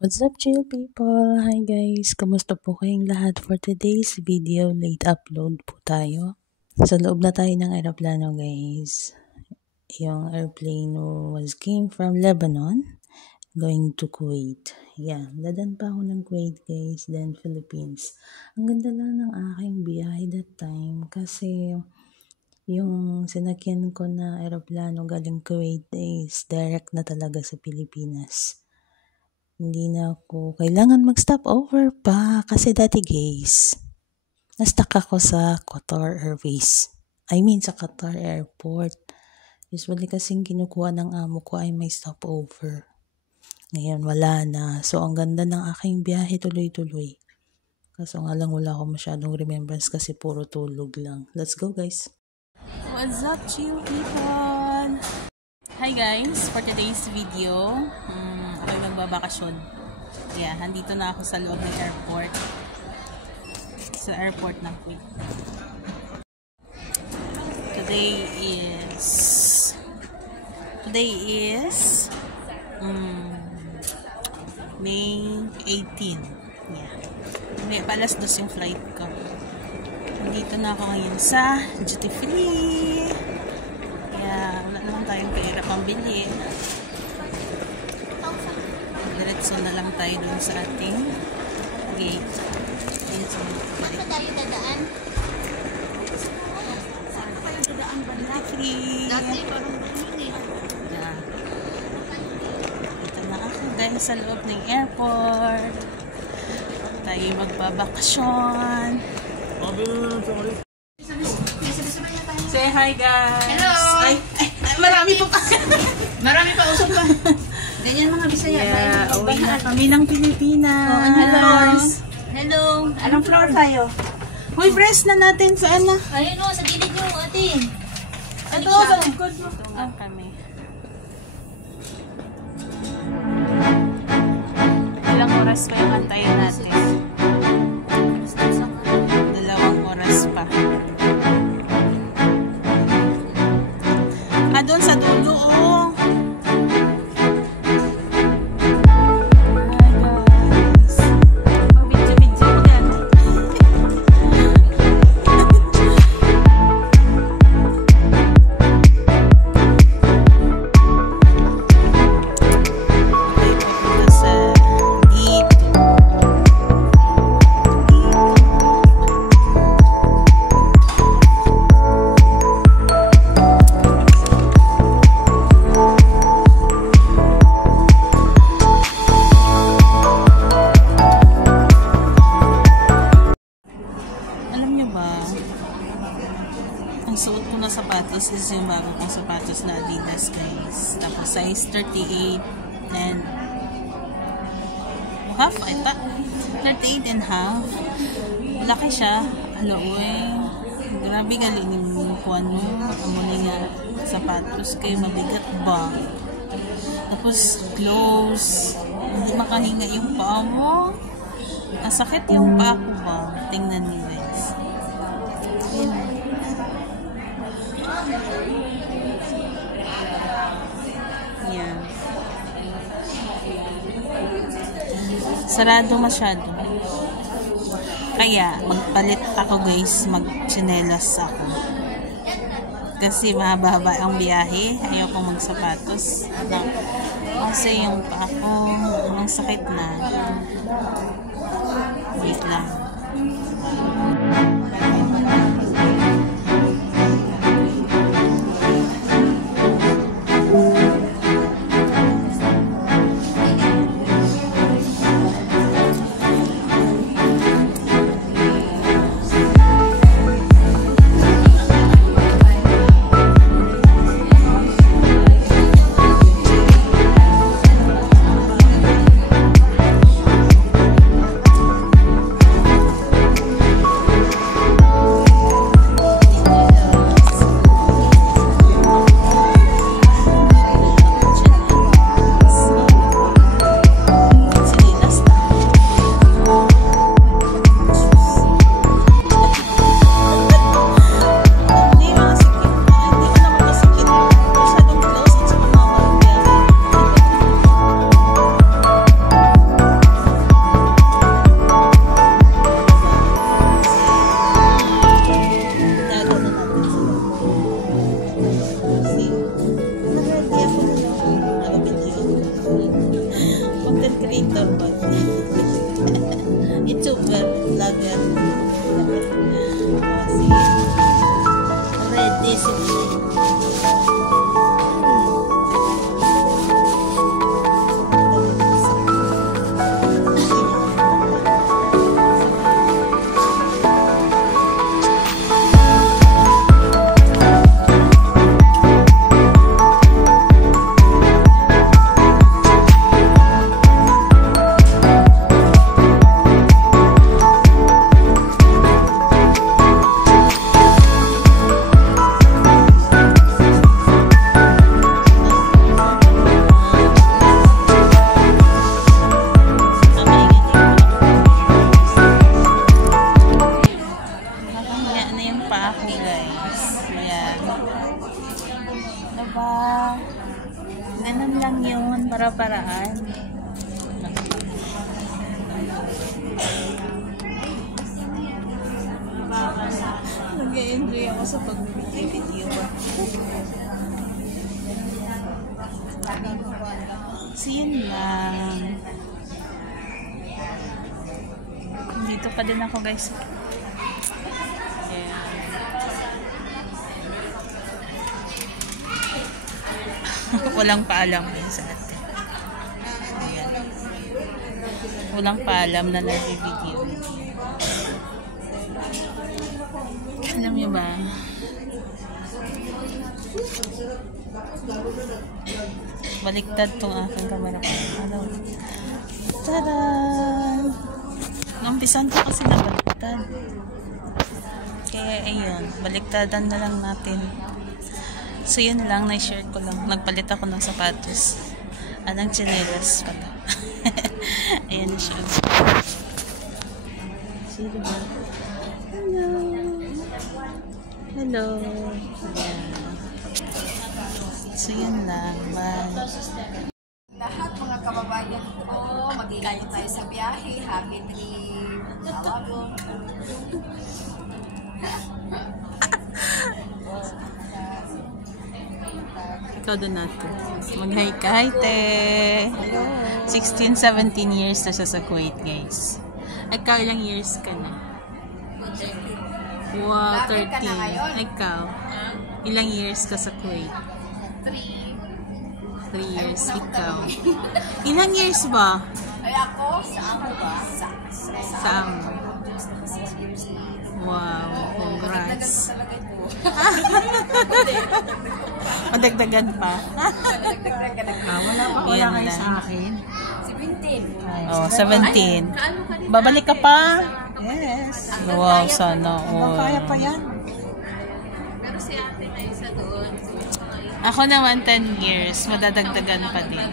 What's up, chill people? Hi guys! Kamusta po kayong lahat? For today's video, late upload po tayo. Sa loob na tayo ng aeroplano guys. Yung airplane came from Lebanon, going to Kuwait. Yeah, dadan pa ako ng Kuwait guys, then Philippines. Ang ganda lang ng aking biyahe that time kasi yung sinakyan ko na aeroplano galing Kuwait is direct na talaga sa Pilipinas. Hindi na ako kailangan mag-stop over pa kasi dati guys, na-stuck ako sa Qatar Airways. Sa Qatar Airport. Usually kasing kinukuha ng amo ko ay may stopover. Ngayon wala na. So ang ganda ng aking biyahe tuloy-tuloy. Kaso nga lang wala ako masyadong remembrance kasi puro tulog lang. Let's go guys! What's up chill people? Hi guys! For today's video, ako'y magbabakasyon. Yeah, nandito na ako sa loob ng airport. Sa airport ng Kuwait. Today is May 18. Yeah. May palas 2 yung flight ko. Nandito na ako ngayon sa duty free. Kaya wala naman tayong pera pambili. Diretso na lang tayo dun sa ating gate. Saan pa tayo dadaan? Saan pa tayo dadaan ba na? Dati parang ganyan eh. Yeah. Dito na ako guys sa loob ng airport. Tayo magbabakasyon. Say hi guys! Hello! Ay, marami pa. Marami pa usap pa. Ganyan mga Bisaya. Yeah, uwi na kami ng Pilipinas. Hello. Anong floor tayo? Uy, press na natin sa ano? Ayun o, sa gilid nyo, ate. Ito, sa likod mo. Ito nga kami. Ilang oras pa yung antayin natin? 2 oras pa. Doon sa dulo, oh. Ang suot ko na sapatos is yung bago kong sapatos na Adidas guys. Tapos size 38 and half ata. 38 and half. Laki siya. Uy. Grabe galing yung kuwan mo. Amuli nga sapatos kayo mabigat ba. Tapos close. Hindi makahinga yung paa mo. Sakit yung paa ko ba. Tingnan niyo guys. Yun. Yan. Sarado masyado. Kaya magpalit ako guys, magtsinelas ako. Kasi mahaba-haba ang biyahe, ayoko magsapatos. Kasi yung paa ko, ang sakit na. Wait lang. content creator ba? YouTuber, vlogger. Si Red Discipline. Diba? Ganun lang yun, para-paraan. Nag-enjoy ako sa pag-video ba? So yun lang. Dito pa din ako guys. Walang paalam yun sa atin. Ayan. Walang paalam na nag-video. Alam niyo ba? Baliktad tong aking kamera ko. Ano? Tada! Numpisan ko kasi na baliktad. Kaya ayun, baliktadan na lang natin. So yun lang, na-share ko lang. Nagpalit ako ng sapatos. Anong tsinelas pala. Ayan siya. See ba? Hello. Hello. Ayan. So yun lang. Bye. Lahat mga kababayan ko, mag-ingat tayo sa biyahe. Happy trip. Tawagon. Ikaw doon natin. Mag-hi ka, hi te! 16, 17 years na siya sa Kuwait, guys. Ikaw, ilang years ka na? Wow, 30. Ikaw, ilang years ka sa Kuwait? 3 years. Ikaw. Ilang years ba? Ay ako, saan mo ba? Saan mo? Wow, congrats. Madagdagan pa. Wala pa. Wala kayo sa akin. 17. Oh, 17. Babalik ka pa? Yes. Wow, sana. Oh. Kaya pa yan. Pero si ate na isa doon. Ako naman 10 years. Madadagdagan pa din.